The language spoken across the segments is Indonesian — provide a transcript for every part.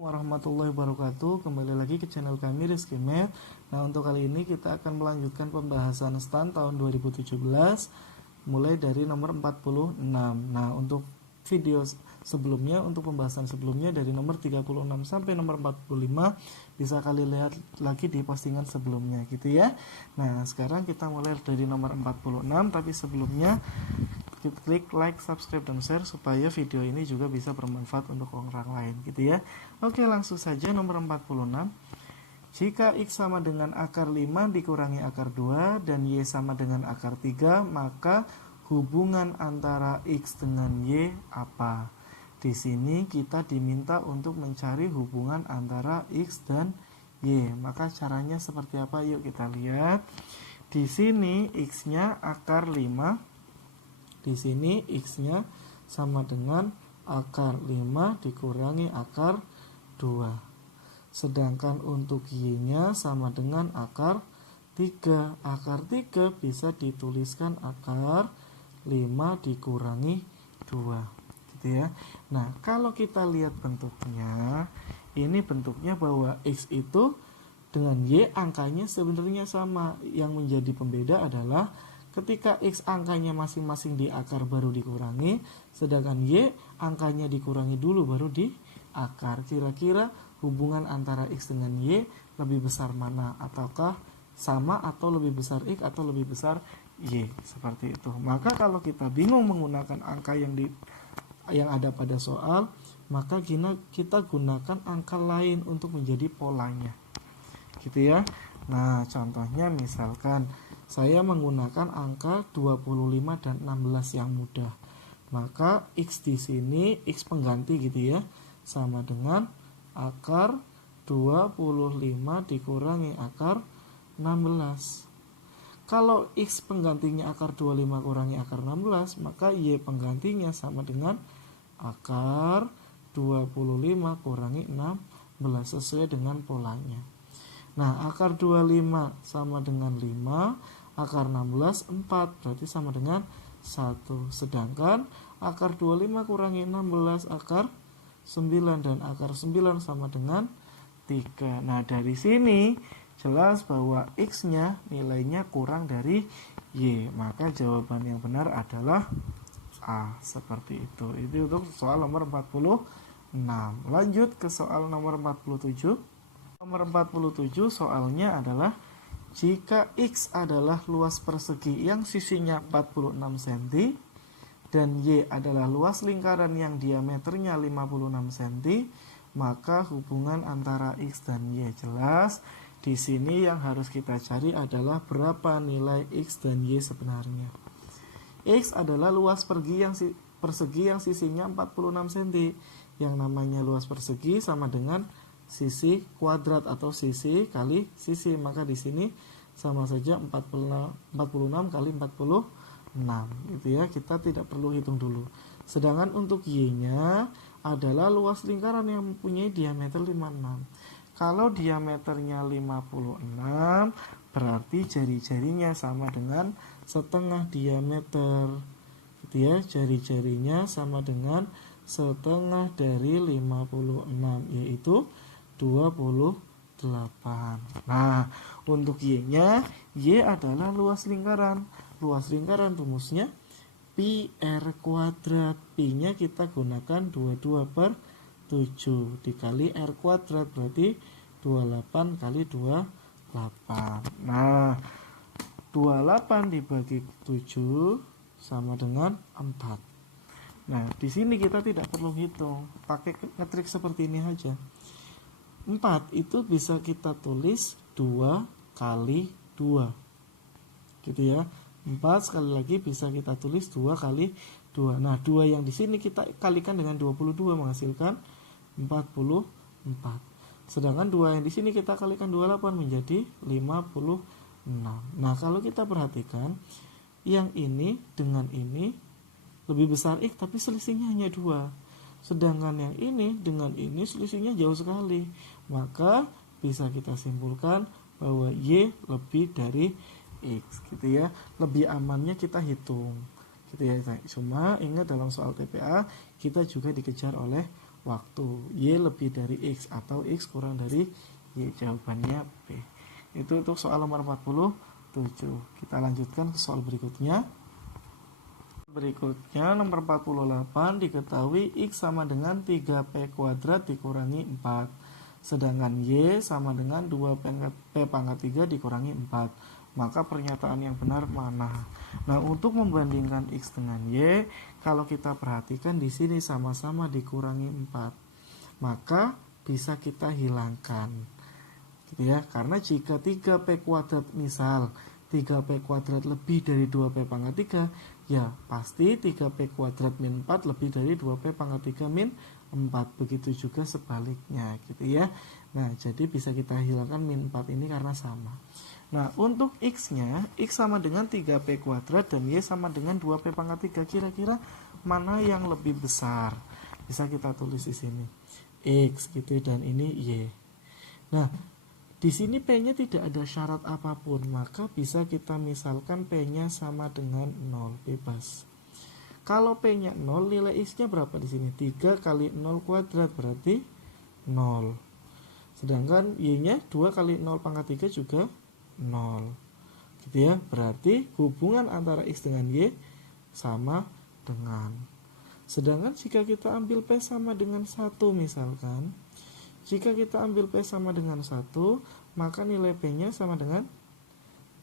Warahmatullahi wabarakatuh. Kembali lagi ke channel kami Rizky Math. Nah, untuk kali ini kita akan melanjutkan pembahasan STAN tahun 2017 mulai dari nomor 46. Nah, untuk video sebelumnya, untuk pembahasan sebelumnya dari nomor 36 sampai nomor 45 bisa kalian lihat lagi di postingan sebelumnya gitu ya. Nah, sekarang kita mulai dari nomor 46, tapi sebelumnya klik like, subscribe, dan share supaya video ini juga bisa bermanfaat untuk orang lain gitu ya. Oke, langsung saja nomor 46. Jika X sama dengan akar 5 dikurangi akar 2 dan Y sama dengan akar 3, maka hubungan antara X dengan Y apa? Di sini kita diminta untuk mencari hubungan antara X dan Y. Maka caranya seperti apa? Yuk kita lihat. Di sini X-nya akar 5. Di sini X-nya sama dengan akar 5 dikurangi akar 2. Sedangkan untuk Y-nya sama dengan akar 3. Akar 3 bisa dituliskan akar 5 dikurangi 2. Gitu ya. Nah, kalau kita lihat bentuknya, ini bentuknya bahwa X itu dengan Y angkanya sebenarnya sama. Yang menjadi pembeda adalah ketika X angkanya masing-masing di akar baru dikurangi, sedangkan Y angkanya dikurangi dulu baru di akar. Kira-kira hubungan antara X dengan Y lebih besar mana? Ataukah sama atau lebih besar X atau lebih besar Y? Seperti itu. Maka kalau kita bingung menggunakan angka yang ada pada soal, maka kita gunakan angka lain untuk menjadi polanya. Gitu ya. Nah, contohnya misalkan saya menggunakan angka 25 dan 16 yang mudah. Maka X di sini, X pengganti gitu ya, sama dengan akar 25 dikurangi akar 16. Kalau X penggantinya akar 25 kurangi akar 16, maka Y penggantinya sama dengan akar 25 kurangi 16 sesuai dengan polanya. Nah, akar 25 sama dengan 5, akar 16 4, berarti sama dengan 1. Sedangkan akar 25 kurangi 16 akar 9, dan akar 9 sama dengan 3. Nah, dari sini jelas bahwa X-nya nilainya kurang dari Y. Maka jawaban yang benar adalah A. Seperti itu. Itu untuk soal nomor 46. Lanjut ke soal nomor 47. Nomor 47 soalnya adalah jika X adalah luas persegi yang sisinya 46 cm dan Y adalah luas lingkaran yang diameternya 56 cm, maka hubungan antara X dan Y jelas. Di sini yang harus kita cari adalah berapa nilai X dan Y sebenarnya. X adalah luas persegi yang sisinya 46 cm. Yang namanya luas persegi sama dengan sisi kuadrat atau sisi kali sisi, maka di sini sama saja 46 kali 46 gitu ya, kita tidak perlu hitung dulu. Sedangkan untuk Y-nya adalah luas lingkaran yang mempunyai diameter 56. Kalau diameternya 56 berarti jari-jarinya sama dengan setengah diameter gitu ya, jari-jarinya sama dengan setengah dari 56 yaitu 28. Nah, untuk Y-nya, Y adalah luas lingkaran. Luas lingkaran rumusnya pi R kuadrat. Pi-nya kita gunakan 22/7 dikali R kuadrat, berarti 28 kali 28. Nah, 28 dibagi 7 sama dengan 4. Nah, di sini kita tidak perlu hitung, pakai ngetrik seperti ini aja. 4 itu bisa kita tulis 2 kali 2 gitu ya. 4 sekali lagi bisa kita tulis 2 kali 2. Nah, 2 yang di sini kita kalikan dengan 22 menghasilkan 44. Sedangkan 2 yang di sini kita kalikan 28 menjadi 56. Nah, kalau kita perhatikan yang ini dengan ini lebih besar X, tapi selisihnya hanya 2. Sedangkan yang ini dengan ini selisihnya jauh sekali. Maka bisa kita simpulkan bahwa Y lebih dari X gitu ya. Lebih amannya kita hitung gitu ya. Cuma ingat dalam soal TPA kita juga dikejar oleh waktu. Y lebih dari X atau X kurang dari Y. Jawabannya B. Itu untuk soal nomor 47. Kita lanjutkan ke soal berikutnya. Berikutnya nomor 48, diketahui X sama dengan 3P kuadrat dikurangi 4. Sedangkan Y sama dengan 2P pangkat 3 dikurangi 4. Maka pernyataan yang benar mana? Nah, untuk membandingkan X dengan Y, kalau kita perhatikan di sini sama-sama dikurangi 4. Maka bisa kita hilangkan. Gitu ya. Karena jika 3P kuadrat misal 3P kuadrat lebih dari 2P pangkat 3, ya pasti 3P kuadrat min 4 lebih dari 2P pangkat 3 min 4. Begitu juga sebaliknya gitu ya. Nah, jadi bisa kita hilangkan min 4 ini karena sama. Nah, untuk X-nya, X sama dengan 3P kuadrat dan Y sama dengan 2P pangkat 3. Kira-kira mana yang lebih besar? Bisa kita tulis di sini. X gitu dan ini Y. Nah, di sini P-nya tidak ada syarat apapun, maka bisa kita misalkan P-nya sama dengan 0, bebas. Kalau P-nya 0, nilai X-nya berapa di sini? 3 kali 0 kuadrat berarti 0. Sedangkan Y-nya 2 kali 0 pangkat 3 juga 0. Gitu ya. Berarti hubungan antara X dengan Y sama dengan. Sedangkan jika kita ambil P sama dengan 1 misalkan, jika kita ambil P sama dengan 1, maka nilai P-nya sama dengan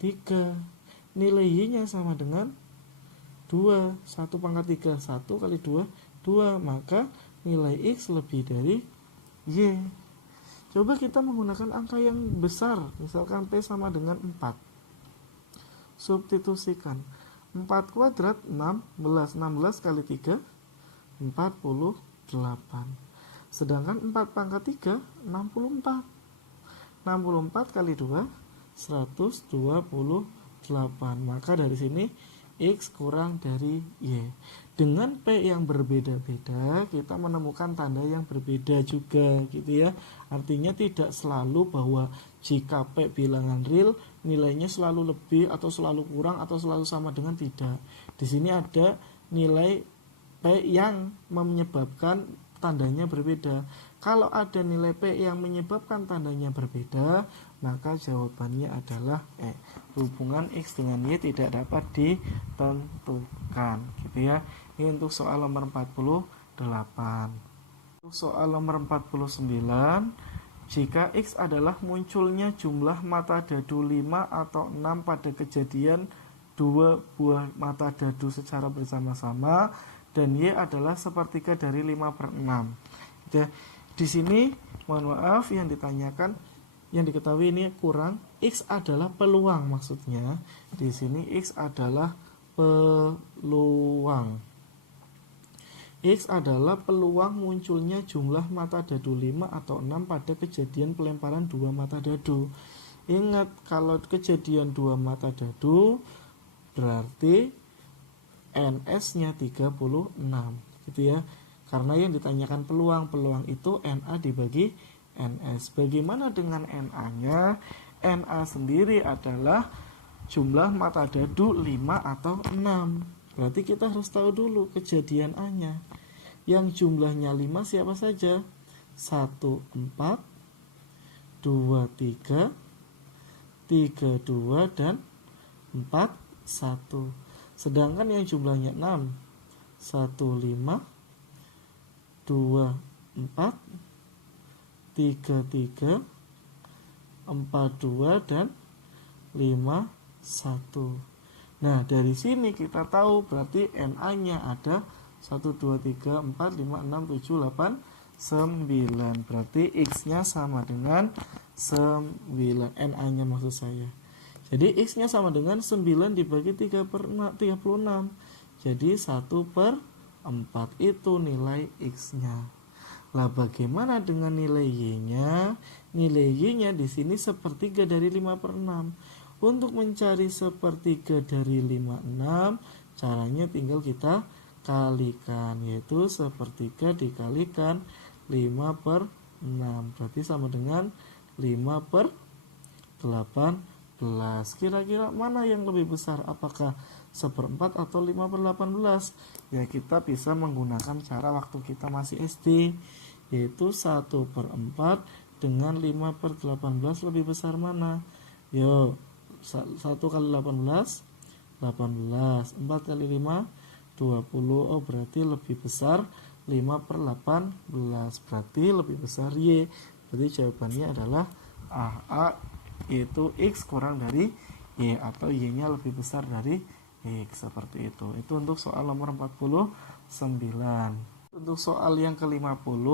3. Nilai Y-nya sama dengan 2. 1 pangkat 3, 1 kali 2, 2. Maka nilai X lebih dari Y. Coba kita menggunakan angka yang besar, misalkan P sama dengan 4. Substitusikan. 4 kuadrat 16, 16 kali 3, 48. Sedangkan 4 pangkat 3, 64. 64 kali 2, 128. Maka dari sini X kurang dari Y. Dengan P yang berbeda-beda, kita menemukan tanda yang berbeda juga gitu ya. Artinya tidak selalu bahwa jika P bilangan real, nilainya selalu lebih atau selalu kurang atau selalu sama dengan, tidak. Di sini ada nilai P yang menyebabkan tandanya berbeda. Kalau ada nilai P yang menyebabkan tandanya berbeda, maka jawabannya adalah hubungan X dengan Y tidak dapat ditentukan gitu ya. Ini untuk soal nomor 48. Untuk soal nomor 49, jika X adalah munculnya jumlah mata dadu 5 atau 6 pada kejadian 2 buah mata dadu secara bersama-sama, dan Y adalah sepertiga dari 5/6. Ya, di sini mohon maaf yang ditanyakan, yang diketahui ini kurang. X adalah peluang, maksudnya di sini X adalah peluang. X adalah peluang munculnya jumlah mata dadu 5 atau 6 pada kejadian pelemparan 2 mata dadu. Ingat, kalau kejadian 2 mata dadu berarti NS-nya 36 gitu ya. Karena yang ditanyakan peluang itu NA dibagi NS. Bagaimana dengan NA-nya? NA sendiri adalah jumlah mata dadu 5 atau 6. Berarti kita harus tahu dulu kejadian A-nya. Yang jumlahnya 5 siapa saja? 1, 4, 2, 3, 3, 2, dan 4, 1. Sedangkan yang jumlahnya 6, 1, 5, 2, 4, 3, 3, 4, 2, dan 5, 1. Nah, dari sini kita tahu berarti NA-nya ada 1, 2, 3, 4, 5, 6, 7, 8, 9. Berarti X-nya sama dengan 9. NA-nya maksud saya. Jadi X-nya sama dengan 9 dibagi 36. Jadi 1/4 itu nilai X-nya. Lah bagaimana dengan nilai Y-nya? Nilai Y-nya di sini sepertiga dari 5/6. Untuk mencari sepertiga dari 56, caranya tinggal kita kalikan, yaitu sepertiga dikalikan 5/6. Berarti sama dengan 5/18. Kira-kira mana yang lebih besar? Apakah 1/4 atau 5/18? Ya kita bisa menggunakan cara waktu kita masih SD, yaitu 1/4 dengan 5/18 lebih besar mana? Yuk, 1 kali 18, 4 kali 5, 20. Oh berarti lebih besar 5/18, berarti lebih besar Y. Berarti jawabannya adalah A, yaitu X kurang dari Y, atau Y nya lebih besar dari X, seperti itu. Itu untuk soal nomor 49. Untuk soal yang ke-50,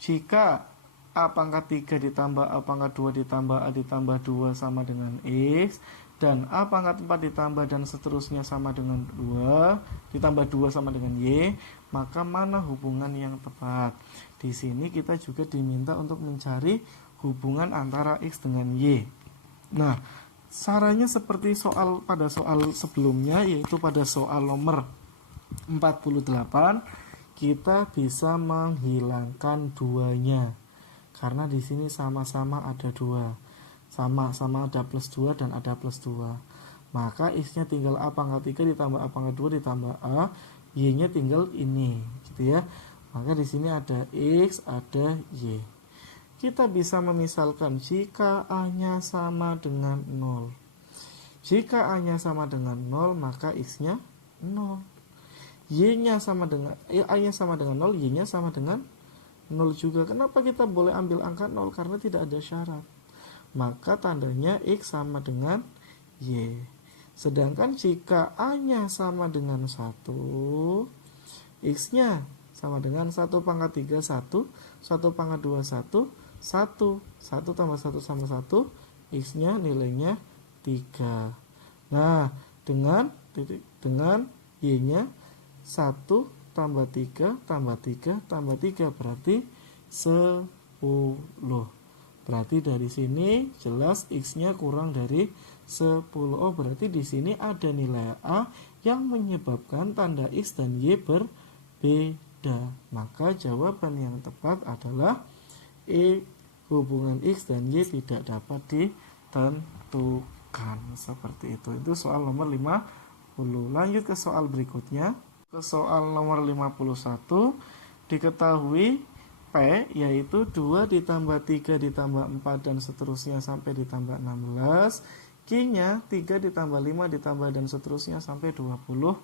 jika A pangkat 3 ditambah A pangkat 2 ditambah A ditambah 2 sama dengan X, dan A pangkat 4 ditambah dan seterusnya sama dengan 2 ditambah 2 sama dengan Y, maka mana hubungan yang tepat? Di sini kita juga diminta untuk mencari hubungan antara X dengan Y. Nah, caranya seperti pada soal sebelumnya, yaitu pada soal nomor 48, kita bisa menghilangkan duanya. Karena di sini sama-sama ada 2. Sama-sama ada plus 2 dan ada plus 2. Maka X-nya tinggal A pangkat 3 ditambah A pangkat 2 ditambah A, Y-nya tinggal ini, gitu ya. Maka di sini ada X, ada Y. Kita bisa memisalkan jika A-nya sama dengan 0. Jika A-nya sama dengan 0, maka X-nya 0. Y-nya sama dengan A-nya sama dengan 0, Y-nya sama dengan 0 juga. Kenapa kita boleh ambil angka 0? Karena tidak ada syarat. Maka tandanya X sama dengan Y. Sedangkan jika A-nya sama dengan 1, X-nya sama dengan 1 pangkat 3, 1, 1 pangkat 2, 1, 1 tambah 1 sama 1, X-nya nilainya 3. Nah, dengan Y-nya 1 tambah 3 tambah 3 tambah 3 berarti 10. Berarti dari sini jelas X-nya kurang dari 10. Oh, berarti di sini ada nilai A yang menyebabkan tanda X dan Y berbeda. Maka jawaban yang tepat adalah hubungan X dan Y tidak dapat ditentukan. Seperti itu. Itu soal nomor 50. Lanjut ke soal berikutnya. Ke soal nomor 51, diketahui P yaitu 2 ditambah 3 ditambah 4 dan seterusnya sampai ditambah 16. Q-nya 3 ditambah 5 ditambah dan seterusnya sampai 23.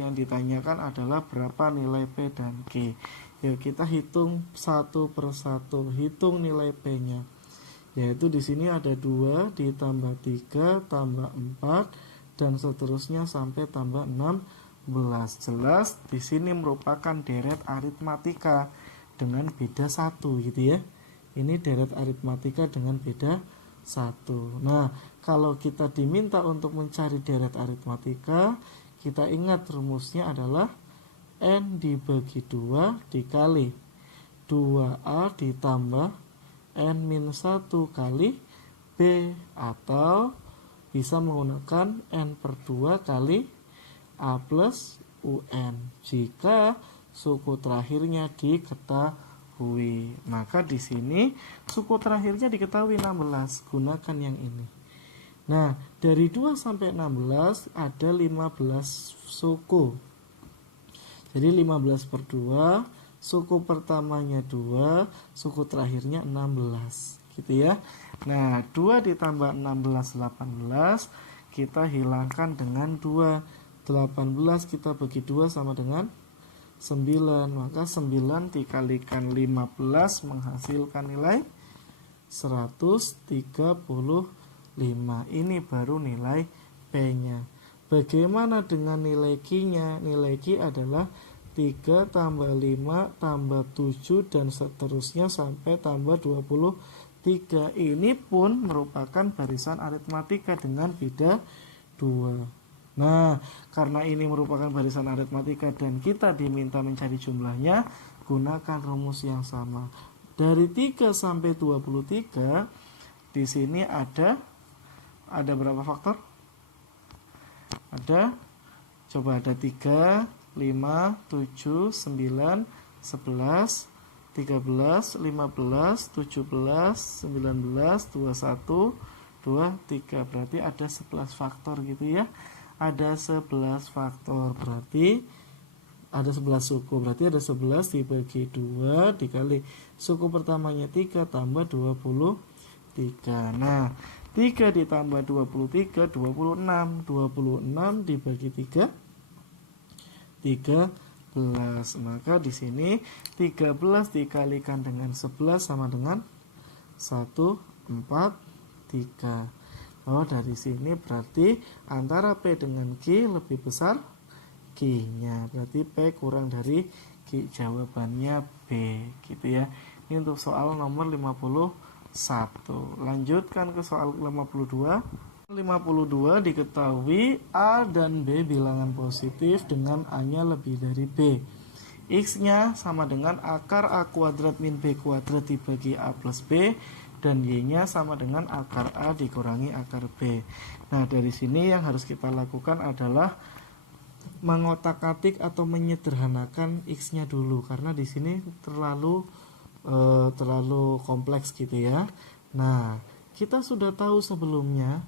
Yang ditanyakan adalah berapa nilai P dan Q. Yuk kita hitung satu persatu. Hitung nilai P-nya. Yaitu di sini ada 2 ditambah 3 tambah 4 dan seterusnya sampai tambah 16. Jelas di sini merupakan deret aritmatika dengan beda 1, gitu ya. Ini deret aritmatika dengan beda 1. Nah, kalau kita diminta untuk mencari deret aritmatika, kita ingat rumusnya adalah N dibagi 2 dikali 2A ditambah N-1 kali B, atau bisa menggunakan N/2 kali A plus UN jika suku terakhirnya diketahui. Maka di sini suku terakhirnya diketahui 16, gunakan yang ini. Nah, dari 2 sampai 16 ada 15 suku. Jadi 15/2, suku pertamanya 2, suku terakhirnya 16, gitu ya. Nah, 2 ditambah 16 18, kita hilangkan dengan 2. 18 kita bagi 2 sama dengan 9. Maka 9 dikalikan 15 menghasilkan nilai 135. Ini baru nilai P-nya. Bagaimana dengan nilai Q-nya? Nilai Q adalah 3 tambah 5 tambah 7 dan seterusnya sampai tambah 23. Ini pun merupakan barisan aritmatika dengan beda 2. Nah, karena ini merupakan barisan aritmatika dan kita diminta mencari jumlahnya, gunakan rumus yang sama. Dari 3 sampai 23, di sini ada berapa faktor? Ada 3, 5, 7, 9, 11, 13, 15, 17, 19, 21, 23. Berarti ada 11 faktor, gitu ya. ada 11 faktor, berarti ada 11 suku, berarti ada 11 dibagi 2 dikali suku pertamanya 3 tambah 23. Nah, 3 ditambah 23 26. 26 dibagi 3 13. Maka di sini 13 dikalikan dengan 11 sama dengan 143. Oh, dari sini berarti antara P dengan Q lebih besar Q-nya. Berarti P kurang dari Q. Jawabannya B, gitu ya. Ini untuk soal nomor 51. Lanjutkan ke soal 52. 52 diketahui A dan B bilangan positif dengan A-nya lebih dari B. X-nya sama dengan akar A kuadrat min B kuadrat dibagi A plus B, dan Y-nya sama dengan akar A dikurangi akar B. Nah, dari sini yang harus kita lakukan adalah mengotak-atik atau menyederhanakan X-nya dulu, karena di sini terlalu kompleks gitu ya. Nah, kita sudah tahu sebelumnya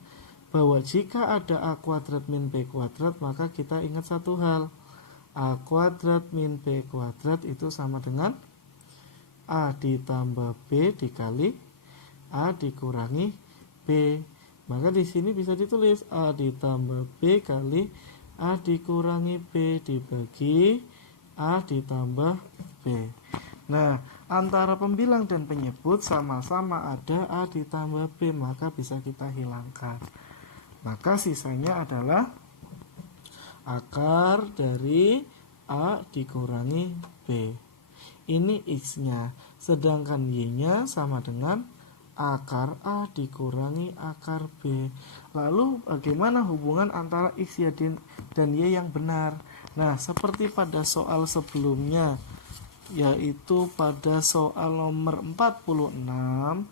bahwa jika ada A kuadrat min B kuadrat, maka kita ingat satu hal. A kuadrat min B kuadrat itu sama dengan A ditambah B dikali A dikurangi B. Maka di sini bisa ditulis A ditambah B kali A dikurangi B dibagi A ditambah B. Nah, antara pembilang dan penyebut sama-sama ada A ditambah B, maka bisa kita hilangkan. Maka sisanya adalah akar dari A dikurangi B. Ini X-nya. Sedangkan Y-nya sama dengan akar A dikurangi akar B. Lalu bagaimana hubungan antara X dan Y yang benar? Nah, seperti pada soal sebelumnya, yaitu pada soal nomor 46,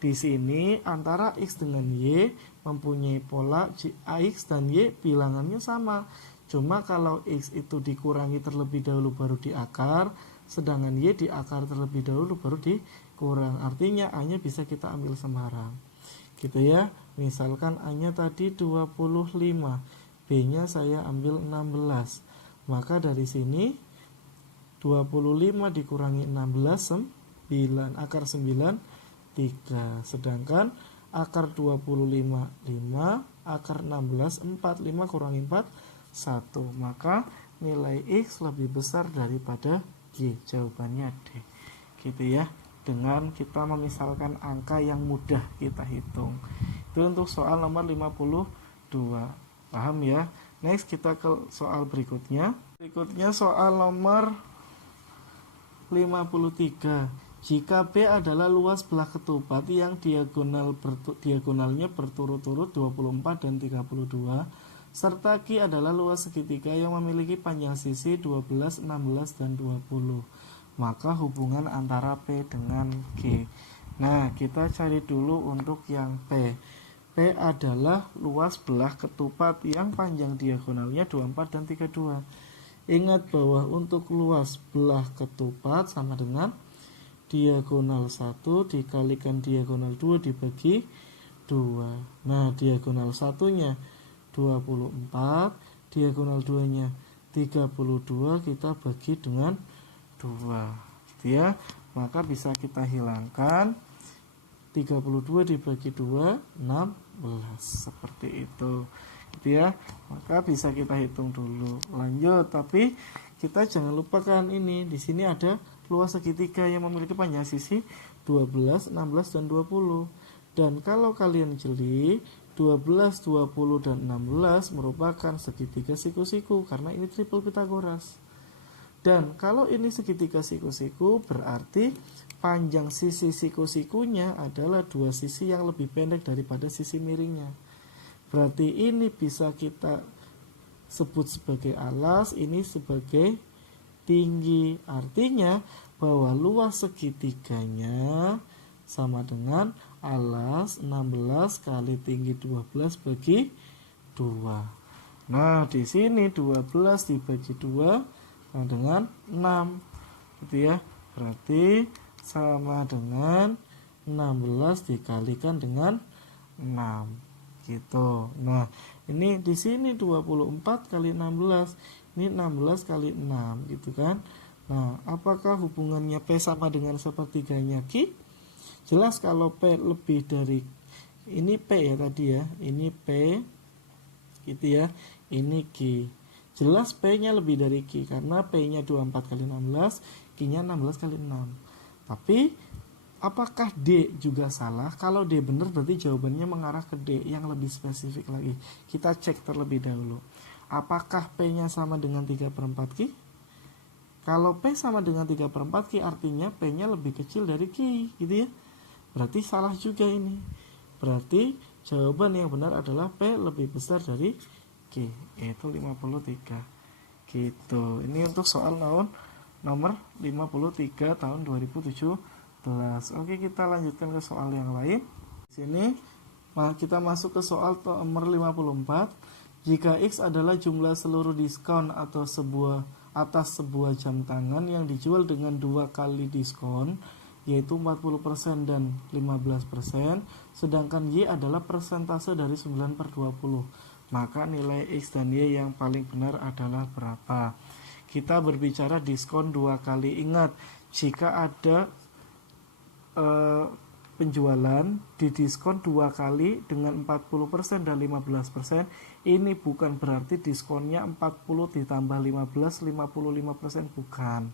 di sini antara X dengan Y mempunyai pola X dan Y bilangannya sama. Cuma kalau X itu dikurangi terlebih dahulu baru diakar, sedangkan Y diakar terlebih dahulu baru dikurang. Artinya A-nya bisa kita ambil semarang. Gitu ya. Misalkan A-nya tadi 25, B-nya saya ambil 16. Maka dari sini 25 dikurangi 16 9, akar 9 3. Sedangkan akar 25 5, akar 16 4, 5 kurangi 4 1. Maka nilai X lebih besar daripada Y. Jawabannya D. Gitu ya. Dengan kita memisalkan angka yang mudah kita hitung. Itu untuk soal nomor 52. Paham ya? Next kita ke soal berikutnya. Berikutnya soal nomor 53. Jika B adalah luas belah ketupat yang diagonalnya berturut-turut 24 dan 32, serta Q adalah luas segitiga yang memiliki panjang sisi 12, 16, dan 20, maka hubungan antara P dengan Q. Nah, kita cari dulu untuk yang P. P adalah luas belah ketupat yang panjang diagonalnya 24 dan 32. Ingat bahwa untuk luas belah ketupat sama dengan diagonal 1 dikalikan diagonal 2 dibagi 2. Nah, diagonal 1-nya 24, diagonal 2-nya 32, kita bagi dengan 2. Gitu ya. Maka bisa kita hilangkan 32 dibagi 2 16, seperti itu. Gitu ya. Maka bisa kita hitung dulu. Lanjut, tapi kita jangan lupakan ini. Di sini ada luas segitiga yang memiliki panjang sisi 12, 16, dan 20. Dan kalau kalian jeli, 12, 20, dan 16 merupakan segitiga siku-siku karena ini triple Pitagoras. Dan kalau ini segitiga siku-siku berarti panjang sisi siku-sikunya adalah dua sisi yang lebih pendek daripada sisi miringnya. Berarti ini bisa kita sebut sebagai alas, ini sebagai tinggi. Artinya bahwa luas segitiganya sama dengan alas 16 kali tinggi 12 bagi 2. Nah, di sini 12 dibagi 2 sama dengan 6. Gitu ya. Berarti sama dengan 16 dikalikan dengan 6. Gitu. Nah, Ini di sini 24 kali 16. Ini 16 kali 6 gitu kan. Nah, apakah hubungannya P sama dengan sepertiganya Q? Jelas kalau P lebih dari, ini P ya tadi ya, ini P gitu ya, ini Q. Jelas P-nya lebih dari Q karena P-nya 24 kali 16, Q-nya 16 kali 6. Tapi apakah D juga salah? Kalau D benar berarti jawabannya mengarah ke D yang lebih spesifik lagi. Kita cek terlebih dahulu. Apakah P-nya sama dengan 3/4 Q? Kalau P sama dengan 3/4 Q artinya P-nya lebih kecil dari Q gitu ya. Berarti salah juga ini. Berarti jawaban yang benar adalah P lebih besar dari Q, yaitu 53. Gitu. Ini untuk soal nomor 53 tahun 2017. Oke, kita lanjutkan ke soal yang lain. Di sini kita masuk ke soal nomor 54. Jika X adalah jumlah seluruh diskon atau atas sebuah jam tangan yang dijual dengan 2 kali diskon, yaitu 40% dan 15%, sedangkan Y adalah persentase dari 9/20, maka nilai X dan Y yang paling benar adalah berapa? Kita berbicara diskon 2 kali. Ingat, jika ada penjualan didiskon 2 kali dengan 40% dan 15%, ini bukan berarti diskonnya 40 ditambah 15, 55%, bukan.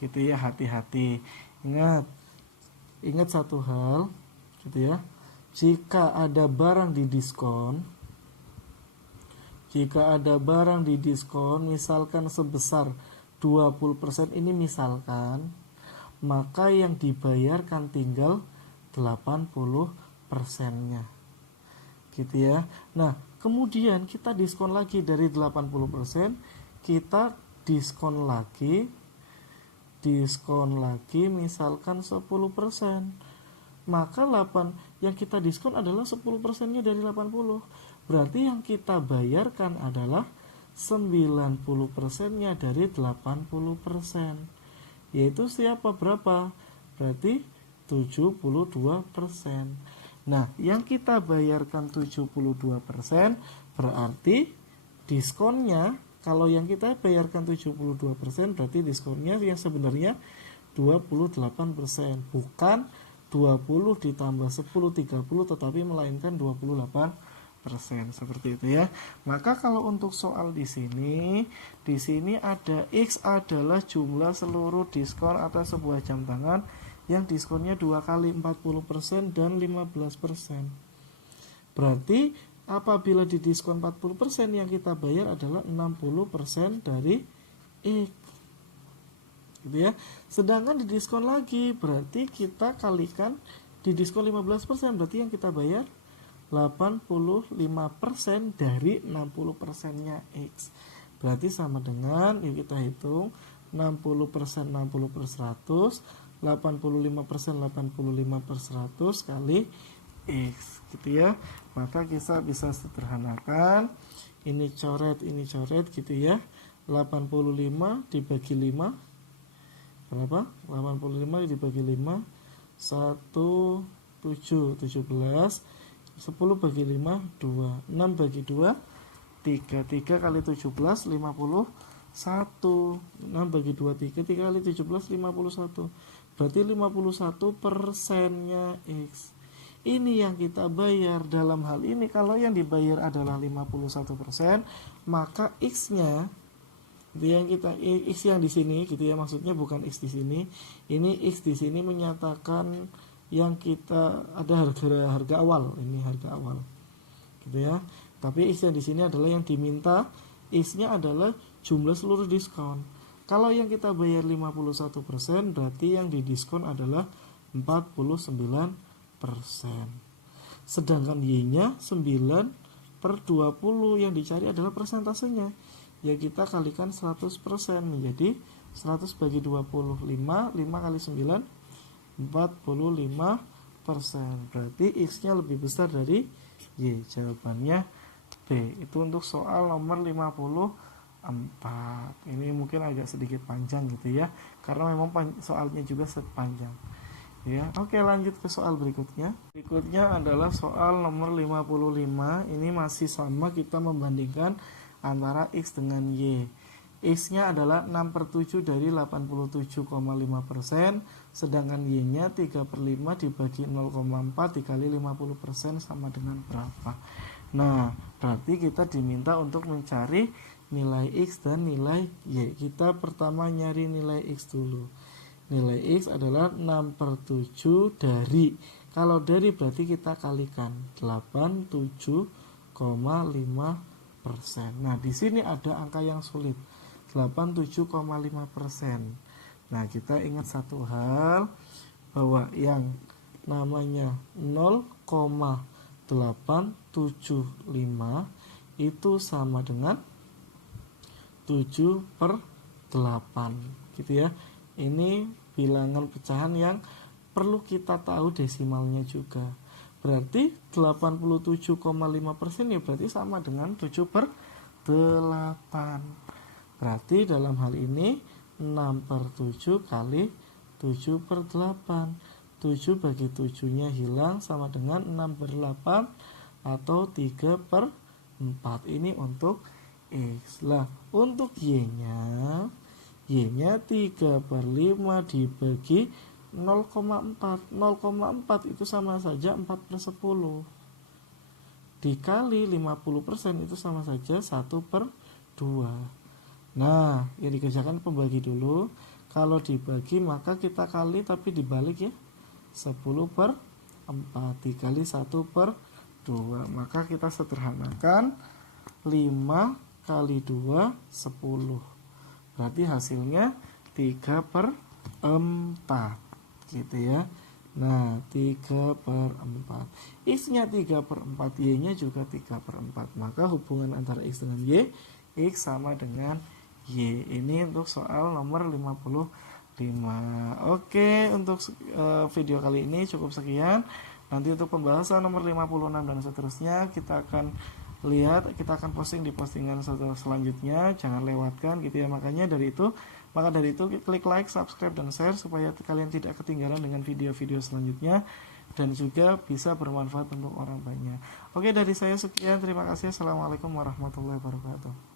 Gitu ya, hati-hati. Ingat satu hal, gitu ya. Jika ada barang didiskon, misalkan sebesar 20%, ini misalkan, maka yang dibayarkan tinggal 80%-nya. Gitu ya. Nah, kemudian kita diskon lagi dari 80%, kita diskon lagi misalkan 10%. Maka yang kita diskon adalah 10%-nya dari 80. Berarti yang kita bayarkan adalah 90%-nya dari 80%. Yaitu siapa berapa? Berarti 72%. Nah, yang kita bayarkan 72%, berarti diskonnya, kalau yang kita bayarkan 72%, berarti diskonnya yang sebenarnya 28%, bukan 20 ditambah 10 30, tetapi melainkan 28%, seperti itu ya. Maka kalau untuk soal di sini ada X adalah jumlah seluruh diskon atas sebuah jam tangan yang diskonnya 2 kali 40% dan 15%. Berarti apabila didiskon 40%, yang kita bayar adalah 60% dari X. Gitu ya. Sedangkan didiskon lagi, berarti kita kalikan didiskon 15%, berarti yang kita bayar 85% dari 60%-nya X. Berarti sama dengan, yuk kita hitung, 60% 60/100, 85% 85/100 kali X, gitu ya. Maka kita bisa sederhanakan, ini coret gitu ya. 85 dibagi 5 berapa? 85 dibagi 5 17 10 bagi 5 2, 6 bagi 2 3 kali 17 51, 6 bagi 2 3 kali 17 51. Berarti 51%-nya X. Ini yang kita bayar. Dalam hal ini kalau yang dibayar adalah 51%, maka X-nya yang X yang di sini gitu ya, maksudnya bukan X di sini. Ini X di sini menyatakan yang kita ada harga awal, ini harga awal. Gitu ya. Tapi X yang di sini adalah yang diminta, X-nya adalah jumlah seluruh diskon. Kalau yang kita bayar 51%, berarti yang didiskon adalah 49%. Sedangkan Y-nya 9/20, yang dicari adalah persentasenya. Ya kita kalikan 100%, menjadi 100 bagi 25, 5 kali 9, 45%. Berarti X-nya lebih besar dari Y. Jawabannya B. Itu untuk soal nomor 54. Ini mungkin agak sedikit panjang gitu ya, karena memang soalnya juga panjang. Ya, oke, lanjut ke soal berikutnya. Berikutnya adalah soal nomor 55. Ini masih sama, kita membandingkan antara X dengan Y. X-nya adalah 6/7 dari 87,5%, sedangkan Y-nya 3/5 dibagi 0,4 dikali 50% sama dengan berapa? Nah, berarti kita diminta untuk mencari nilai X dan nilai Y. Kita pertama nyari nilai X dulu. Nilai X adalah 6/7 dari, kalau dari berarti kita kalikan 87,5%. Nah, di sini ada angka yang sulit, 87,5%. Nah, kita ingat satu hal, bahwa yang namanya 0,875 itu sama dengan 7/8, gitu ya. Ini bilangan pecahan yang perlu kita tahu desimalnya juga. Berarti 87,5% ya berarti sama dengan 7/8. Berarti dalam hal ini 6/7 kali 7/8. 7 bagi 7 nya hilang, sama dengan 6/8 atau 3/4. Ini untuk X. Lah, untuk Y-nya 3/5 dibagi 0,4. 0,4 itu sama saja 4/10. Dikali 50% itu sama saja 1/2. Nah, yang dikerjakan pembagi dulu. Kalau dibagi maka kita kali, tapi dibalik ya. 10/4 dikali 1/2. Maka kita sederhanakan, 5 kali 2 10. Berarti hasilnya 3/4, gitu ya. Nah, 3/4. X-nya 3/4, Y-nya juga 3/4. Maka hubungan antara X dengan Y, X sama dengan Y. Ini untuk soal nomor 55. Oke, untuk video kali ini cukup sekian. Nanti untuk pembahasan nomor 56 dan seterusnya kita akan lihat, kita akan posting di postingan selanjutnya, jangan lewatkan, gitu ya. Maka dari itu klik like, subscribe, dan share supaya kalian tidak ketinggalan dengan video-video selanjutnya dan juga bisa bermanfaat untuk orang banyak. Oke, dari saya sekian, terima kasih. Assalamualaikum warahmatullahi wabarakatuh.